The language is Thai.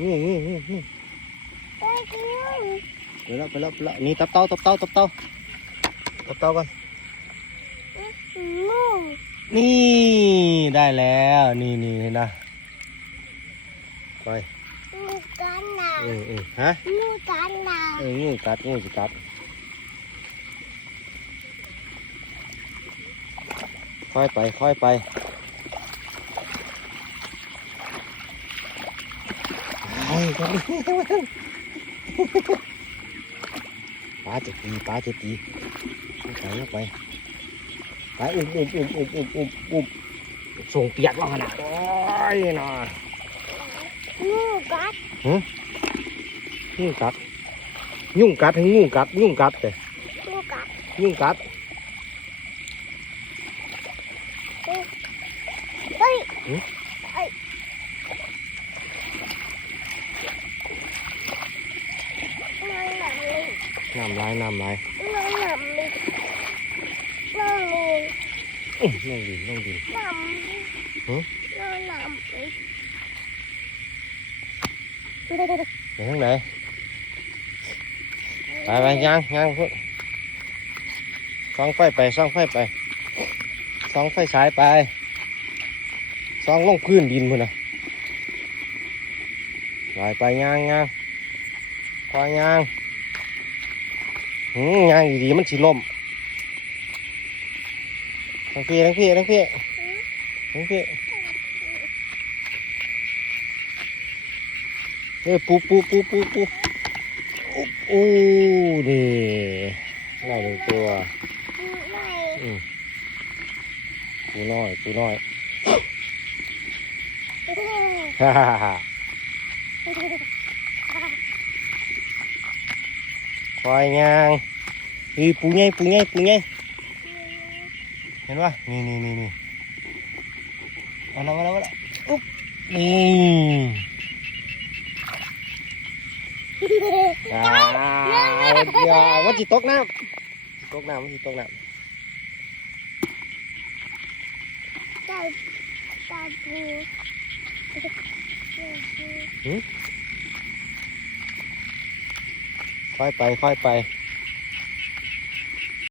งูงูงูงูเอ้ยคือไปแล้วไปแล้วไปแล้วนี่ตับเต้าตับเต้าตับเต้าตับเต้าก่อนนี่ได้แล้วนี่นี่เห็นนะไปงูกันนาเออเออฮะงูกันนาเอองูกัดงูสิกัดค่อยไปค่อยไป ไปกันปลาจะตีปลาจะตีไปไปไปอุ้มอุ้มอุ้มอุ้มอุ้มอุ้มอุ้มส่งเปียกแล้วขนาดโอ้ยน่ะงูกัดยุ่งกัดยุ่งกัดให้งูกัดยุ่งกัดแต่งูกัดยุ่งกัดเฮ้ยหือเฮ้ย น้องหนำเลยน้ำลายน้ำลายน้องหนำเลยน้องมีอื้อน้องดินน้องดินหนำหือน้องหนำเลยไปทางไหนไปไปย่างย่างพุ่นส่องไฟไปส่องไฟไปส่องไฟฉายไปส่องลงพื้นดินพุ่นนะไปไปย่างย่างคอยย่าง หืมย่างดีๆมันสิล่มทั้งพี่ทั้งพี่ทั้งพี่ทั้งพี่เฮ้ยปูปูปูปูปูโอ้นี่ได้หนึ่งตัวไม่อืมปูน้อยปูน้อยฮ่าฮ่าฮ่า คอยยางนี่ปูใหญ่ปูใหญ่ปูใหญ่เห็นปะนี่นี่นี่นี่เอาล ค่อยไป ค่อยไป